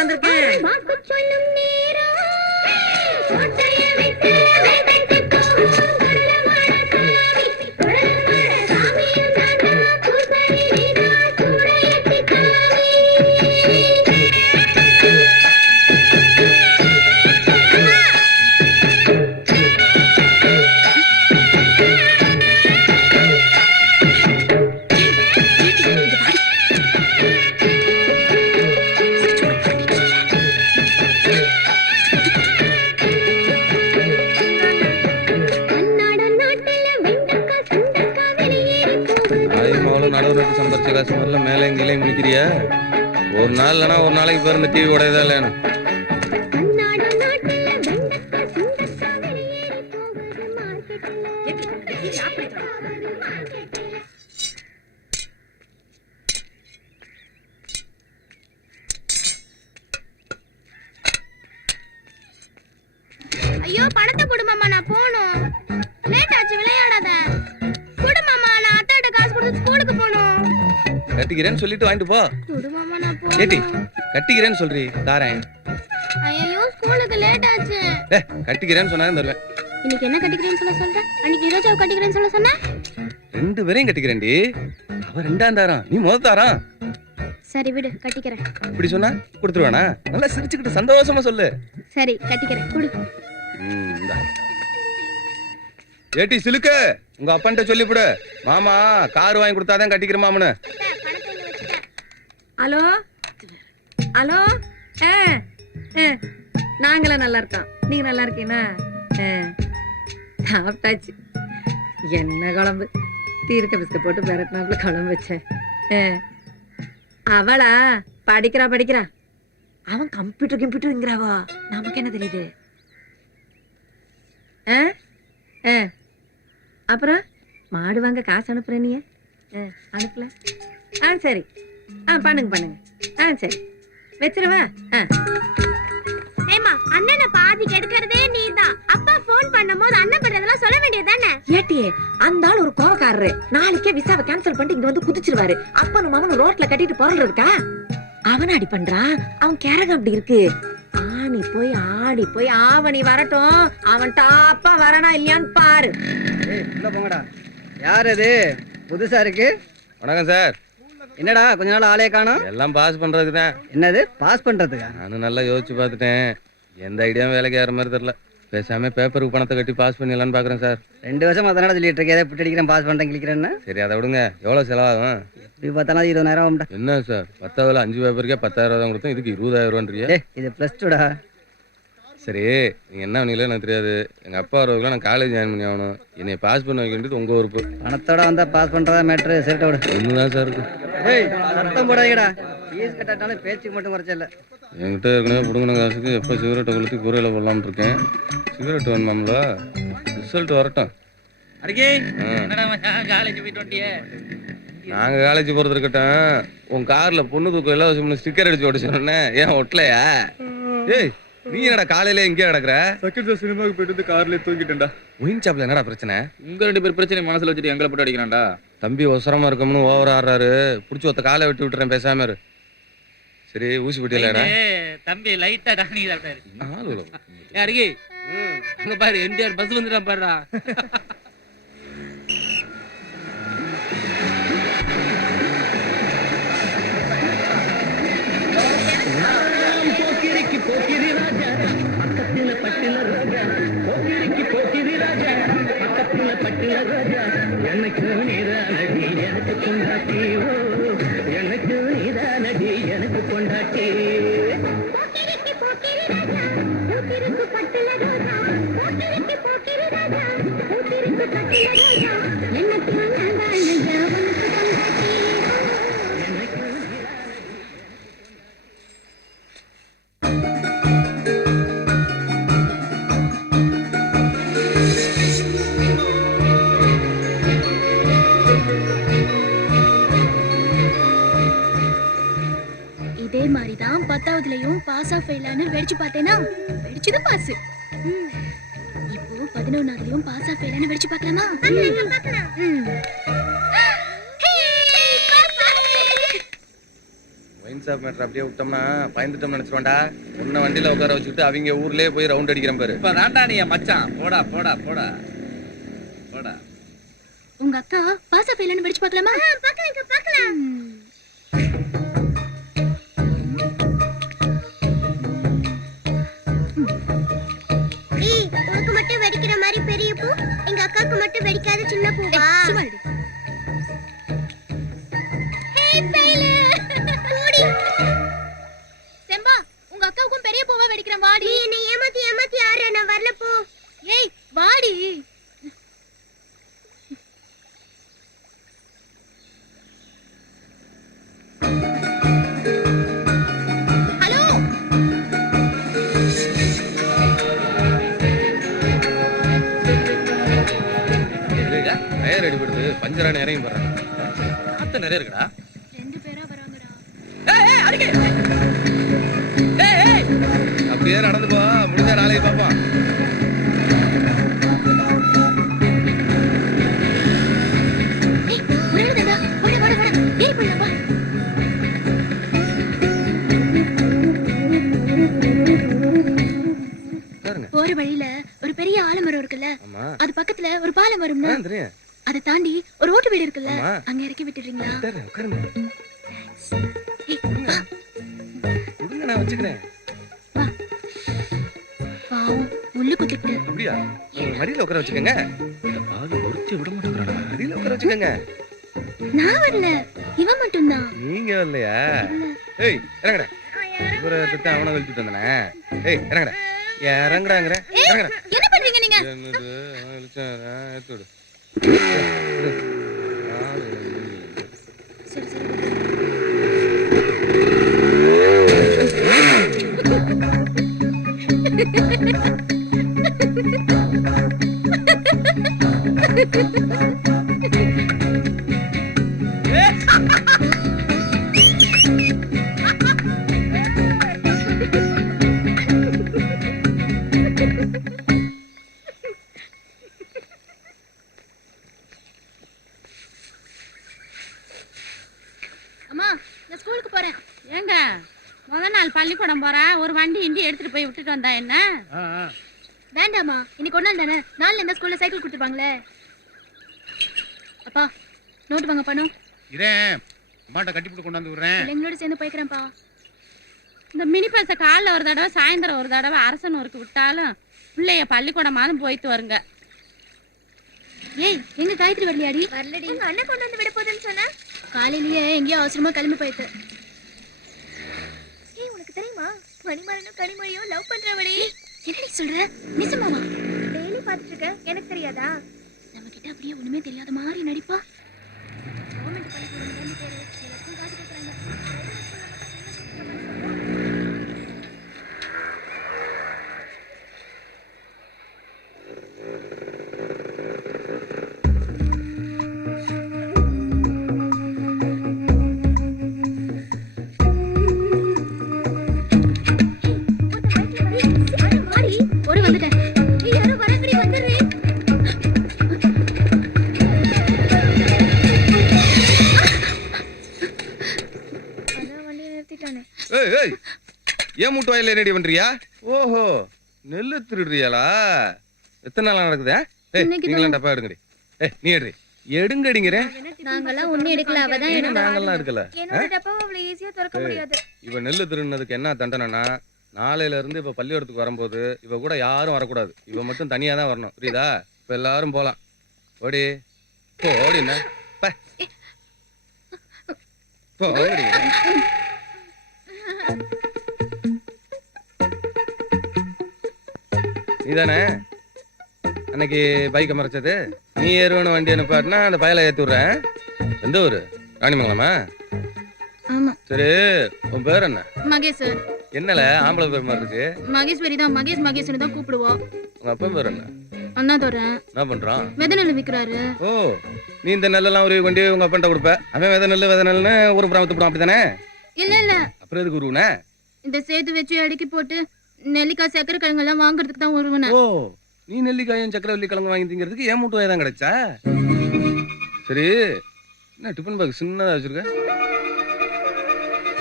உட்கார்ந்திருக்கேன். மேலே எங்கேயே முடிக்கிறியா? ஒரு நாள் இல்லைனா ஒரு நாளைக்கு பேர் இந்த டிவி உடையதா இல்லையா? ஐயோ பணத்தை கொடு மாமா, நான் போகணும். லேட் ஆச்சு, விளையாடாத. கொடு மாமா, நான் அத்தாட்ட காசு கொடுத்து ஸ்கூலுக்கு போகணும். கட்டிக்கிறேன்னு சொல்லிட்டு வாங்கிட்டு போ. கொடு மாமா, நான் போகணும். ஏடி கட்டிக்கிறேன்னு சொல்றீ, தாரேன். ஐயோ ஸ்கூலுக்கு லேட் ஆச்சு. கட்டிக்கிறேன்னு சொன்னா தருவேன். இன்னைக்கு என்ன கட்டிக்கிறேன்னு சொல்ற? அன்னைக்கு நிரோஜாவை கட்டிக்கிறேன்னு சொன்ன. ரெண்டு பேரையும் கட்டிக்கிறேன்டி. அவ ரெண்டாம் தாரம், நீ முதல் தாரம். சரி விடு, கட்டிக்கிறேன். இப்படி சொன்னா கொடுத்துருவானா? நல்லா சிரிச்சுக்கிட்டு சந்தோஷமா சொல்லு. சரி கட்டிக்கிறேன், கொடு. ஏட்டி சிலுக்கு, உங்க அப்பன்ட்ட சொல்லிவிடு, மாமா கார் வாங்கி கொடுத்தாதான் கட்டிக்கிற மாமனு. ஹலோ ஹலோ, நாங்களாம் நல்லா இருக்கோம். நீங்க நல்லா இருக்கீங்களா? சாப்பிட்டாச்சு. என்ன குழம்பு? தீர்க்க பிஸ்க போட்டு பெரட்டினாப்புல குழம்பு வச்சேன். அவளா படிக்கிறா. அவன் கம்ப்யூட்டருங்கிறாவா? நமக்கு என்ன தெரியுது? அப்புறம் மாடு வாங்க காசு அனுப்புற நீ அனுப்பல? சரி, பண்ணுங்க. சரி வச்சிருவா. ஏமா, அண்ணனை பாதி கெடுக்கிறதே நீதான். அப்பா போன் பண்ணும்போது அண்ணன் பண்றதெல்லாம் சொல்ல வேண்டியதுதானே? ஏட்டியே, அந்த ஆள் ஒரு கோவக்காரரு. நாளைக்கே விசாவை கேன்சல் பண்ணிட்டு இங்க வந்து குதிச்சிருவாரு. அப்பனும் மாமனும் ரோட்ல கட்டிட்டு பொருள் இருக்கா? அவன் அடி பண்றான். அவன் கேரகம் அப்படி இருக்கு. ஆடி போய் ஆவணி வரட்டும். அவன் டாப்பா வரானா இல்லையான்னு பாரு. உள்ள போங்கடா. யார் அது? புதுசா இருக்கு. வணக்கம் சார். என்னடா கொஞ்ச நாள் ஆளே காணோம்? எல்லாம் பாஸ் பண்றதுக்கு தான். என்னது பாஸ் பண்றதுக்கா? நானும் நல்லா யோசிச்சு பார்த்துட்டேன். எந்த ஐடியாவும் வேலைக்கு ஏற மாதிரி தெரியல. பேசாம பேப்பருக்கு பணத்தை கட்டி பாஸ் பண்ணிடலான்னு பாக்குறேன் சார். 2 வருஷம் அதனால சொல்லிட்டு இருக்கேன். புட்டு அடிக்கிறேன், பாஸ் பண்றேன், கிளிக்கிறேன்னு. சரி அதை விடுங்க. எவ்வளவு செலவாகும்? இப்படி பார்த்தாலும் 20,000 ஆகும்டா. என்ன சார், 10ஆவதுல 5 பேப்பருக்கே 10,000 தான் கொடுத்தோம். இதுக்கு 20,000 ரூபான்றியா? இது +2டா. சரி, நீங்க என்ன பண்ணீங்களோ எனக்கு தெரியாது. எங்க அப்பா வரவுக்குலாம் நான் காலேஜ் ஜாயின் பண்ணி ஆகணும். என்னை பாஸ் பண்ண வைக்கின்றது உங்க பொறுப்பு. பணத்தோட வந்தா பாஸ் பண்றதா மேட்ரு. சரிட்ட விடு. ஒண்ணுதான் சார் இருக்கு. சத்தம் போடாதீங்கடா. ஃபீஸ் கட்டாட்டாலும் பேச்சுக்கு மட்டும் குறைச்சல. என்கிட்ட ஏற்கனவே பிடுங்கின காசுக்கு எப்போ சிகரெட்டை கொளுத்தி கூரையில் போடலான்னு இருக்கேன். சிகரெட் வேணுமாம்ல? ரிசல்ட் வரட்டும். நாங்க காலேஜ் போறது இருக்கட்டும். உன் கார்ல பொண்ணு தூக்கம் எல்லாம் ஸ்டிக்கர் அடிச்சு ஓட்ட சொன்னேன். ஏன் ஒட்டலையா? ஏய், நீ என்னடா காலையில இங்கே கிடக்குற? செகண்ட் சினிமாவுக்கு போயிட்டு கார்லயே தூங்கிட்டேன்டா. ஒயின் ஷாப்ல என்னடா பிரச்சனை? உங்க 2 பேர் பிரச்சனை மனசுல வச்சுட்டு எங்களை போட்டு அடிக்கிறான்டா. தம்பி ஒசரமா இருக்கணும்னு ஓவரா ஆடுறாரு. புடிச்சு ஒத்த காலை வெட்டி விட்டுறேன், பேசாம இரு. சரி, ஊசி போட்டியலடா தம்பி. லைட்டா டானி சாப்பிட்டாரு. யாருக்கு அங்க பாரு, என்டிஆர் பஸ் வந்துட்டான் பாருடா. இதே மாதிரிதான் 10ஆவதுலயும் பாஸ் ஆஃப் ஃபெயிலான்னு வெடிச்சு பார்த்தேனா, வெடிச்சது பாஸ். இப்போ 11ஆவதுலயும் பாஸ் ஆஃப் ஃபெயிலான்னு வெடிச்சு பார்க்கலாமா? ஷாப் மேட்டர் அப்படியே விட்டோம்னா பயந்துட்டோம்னு நினைச்சிருவான்டா. உன்னை வண்டியில உட்கார வச்சுட்டு அவங்க ஊர்லயே போய் ரவுண்ட் அடிக்கிறேன் பாரு. இப்ப தாண்டா நீ என் மச்சான். போடா போடா போடா போடா. உங்க அக்கா பாசா ஃபெயிலான்னு வெடிச்சு பார்க்கலாமா? பார்க்கலாம். உனக்கு மட்டும் வெடிக்கிற மாதிரி பெரிய பூ, எங்க அக்காக்கு மட்டும் வெடிக்காத சின்ன பூவா? சும்மா இரு. செம்பா, உங்க அக்காவுக்கும் பெரிய பூவா வெடிக்கிறேன் வாடி. நீ என்னை ஏமாத்தி ஏமாத்தி ஆடுற, நான் வரல போ. ஏய் வாடி. ஹலோ டயர் ரெடி பண்ணுது, பஞ்சரான இறங்கி போடுறேன். காத்து நிறைய இருக்குடா. 2 பேரா வராங்கடா. அப்படியே நடந்து போ, முடிஞ்சா நாளைக்கு பார்ப்போம். ஏய் உடனேடா. வாடா. ஏய் போலாம் வா. பாருங்க. போற வழியில ஒரு பெரிய ஆலமரம் இருக்குல்ல, ஆமா. அது பக்கத்துல ஒரு பாலம் வரும்னா, தெரியும். அதை தாண்டி ஒரு ஓட்டு வீடு இருக்குல்ல, ஆமா. அங்க இறக்கி விட்டுறீங்களா? உட்காருங்க. ஏய் வா. கொடுங்க, நான் வச்சுக்கிறேன். வா. பாவம் முள்ளு குத்திட்டு. அப்படியா? மடியில உட்கார வச்சுக்கோங்க. ஒருத்தி விட மாட்டேங்கிறாடா. மடியில உட்கார வச்சுக்கோங்க. நான் வரல, இவன் மட்டும்தான். நீங்க வரலையா? ஏய் இறங்கடா. இவரை திட்டம் அவனை கழிச்சுட்டு வந்தானே. ஏய் இறங்கடா. இறங்கடாங்கிற. இறங்கடா. என்ன பண்றீங்க நீங்க? என்னது எடுத்து விடு. சரி சரி. அம்மா நான் ஸ்கூலுக்கு போறேன். ஏங்க முத நாள் பள்ளிக்கூடம் போறேன், ஒரு வண்டி இண்டி எடுத்துட்டு போய் விட்டுட்டு வந்தா என்ன? வேண்டாமா, இன்னைக்கு ஒரு நாள் தானே, நாளைல இந்த ஸ்கூல்ல சைக்கிள் கொடுத்துருப்பாங்களே. அப்பா நோட்டு வாங்க பணம். இதேன் அம்மாட்ட கட்டி போட்டு கொண்டாந்து விடுறேன். பிள்ளைங்களோட சேர்ந்து போய்க்கிறேன்ப்பா. இந்த மினி பஸ்ஸை காலைல ஒரு தடவை சாயந்தரம் ஒரு தடவை அரசனூருக்கு விட்டாலும் பிள்ளைய பள்ளிக்கூடமாலும் போயிட்டு வருங்க. ஏய் எங்க காயத்ரி வரலையாடி? வரலடி. உங்க அண்ணன் கொண்டு வந்து விட போதுன்னு சொன்னா? காலையிலேயே எங்கேயோ அவசரமா கிளம்பி போயிட்டு. ஏய் உனக்கு தெரியுமா, மணிமாறனும் கனிமொழியும் லவ் பண்றவடி. என்னடி சொல்ற? நிஜமாவா? டெய்லி பாத்துட்டு இருக்க, எனக்கு தெரியாதா? நம்ம கிட்ட அப்படியே ஒண்ணுமே தெரியாத மாதிரி நடிப்பா. கவர்மெண்ட் பள்ளிக்கூடம் வந்து பேரு எல்லாத்தையும் காசு கேக்குறாங்க. ஒரு வந்துட்டேன். யாரோ வரங்கடி, வந்துடுறே. அதான் வண்டியை நிறுத்திட்டானே. ஏய் ஏய், ஏன் மூட்டு வாயில ரெடி பண்றியா? ஓஹோ, நெல்லு திருடுறியாளா? எத்தனை நாளா நடக்குதா? ஏய் நீங்களாம் டப்பா எடுங்கடி. ஏய் நீ எடுறி. எடுங்கடிங்கறே. நாங்கெல்லாம் ஒண்ணு எடுக்கல, அவதான் எடுத்தா. நாங்கெல்லாம் எடுக்கல. என்னோட டப்பாவை அவ்வளவு ஈஸியா திறக்க முடியாது. இவ நெல்லு திருடுனதுக்கு என்ன தண்டனைனா, நாளையில இருந்து இப்ப பள்ளிக்கூடத்துக்கு வரும்போது இவ கூட யாரும் வரக்கூடாது. இவ மட்டும் தனியா தான் வரணும். புரியுதா? இப்ப எல்லாரும் போலாம். ஓடி ஓடின ஓடி. நீதானே அன்னைக்கு பைக்கை மறைச்சது? நீ ஏறுவன வண்டி அனுப்பாட்டினா அந்த பயலை ஏற்றி விட்றேன். எந்த ஊரு? ராணிமங்கலமா? ஆமா. சரி, உன் பேர் என்ன? மகேஷ். என்னல ஆம்பளை பேர் மாதிரி இருக்கு? மகேஸ்வரி தான். மகேஷ்னு தான் கூப்பிடுவோம். உங்க அப்பா பேர் என்ன? அண்ணாதுரை. என்ன பண்றான்? விதை நெல் விற்கிறாரு. ஓ, நீ இந்த நெல்லெல்லாம் ஒரு வண்டி உங்க அப்பன்ட்ட கொடுப்ப. அவன் விதை நெல்லுன்னு ஒரு புறம் வித்துப்படும், அப்படித்தானே? இல்ல இல்ல, அப்புறம் எதுக்கு உருவன? இந்த சேத்து வச்சு அடுக்கி போட்டு நெல்லிக்காய் சக்கரை கிழங்கு எல்லாம் வாங்குறதுக்கு தான் உருவன. ஓ, நீ நெல்லிக்காயும் சக்கரவள்ளி கிழங்கு வாங்கி திங்கிறதுக்கு ஏன் மூட்டு வாய் தான் கிடைச்சா? சரி, என்ன டிஃபன் பாக்ஸ் சின்னதா வச்சிருக்க?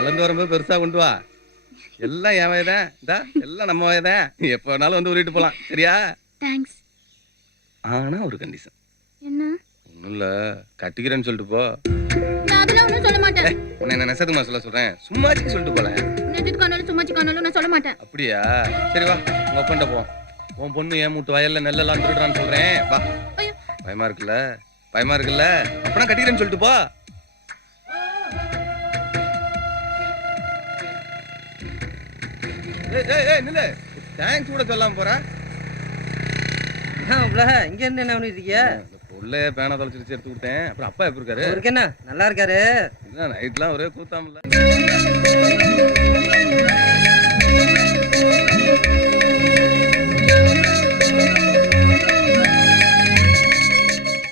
நடந்து வரும்போது பெருசா கொண்டு வா. எல்லாம் என் வயதான், இந்தா எல்லாம் நம்ம வயதான். எப்ப வேணாலும் வந்து உருவிட்டு போலாம், சரியா? தேங்க்ஸ். ஆனா ஒரு கண்டிஷன். என்ன? ஒண்ணும் இல்ல, கட்டிக்கிறேன்னு சொல்லிட்டு போ. நான் அதெல்லாம் ஒண்ணும் சொல்ல மாட்டேன். உன்னை என்ன நெசத்துமா சொல்றேன், சும்மாச்சுக்கு சொல்லிட்டு போல. நெஜத்துக்கானாலும் சும்மாச்சிக்கானாலும் நான் சொல்ல மாட்டேன். அப்படியா? சரி வா, உங்க ஒப்பன்ட்ட போ. உன் பொண்ணு ஏன் மூட்டு வயல்ல நெல்லெல்லாம் திருடுறான்னு சொல்றேன், வா. ஐயோ. பயமா இருக்குல்ல, பயமா இருக்குல்ல, அப்பனா கட்டிக்கிறேன்னு சொல்லிட்டு போ. ஏய் நில்லு, தேங்க்ஸ் கூட சொல்லாம போற. இங்க இருந்து என்ன பண்ணிட்டு இருக்கிய? உள்ளே பேனா தொலைச்சிருச்சு, எடுத்து விட்டேன். அப்புறம் அப்பா எப்படி இருக்காரு? அவருக்கு என்ன நல்லா இருக்காரு? நைட்லாம் ஒரே கூத்தாமல.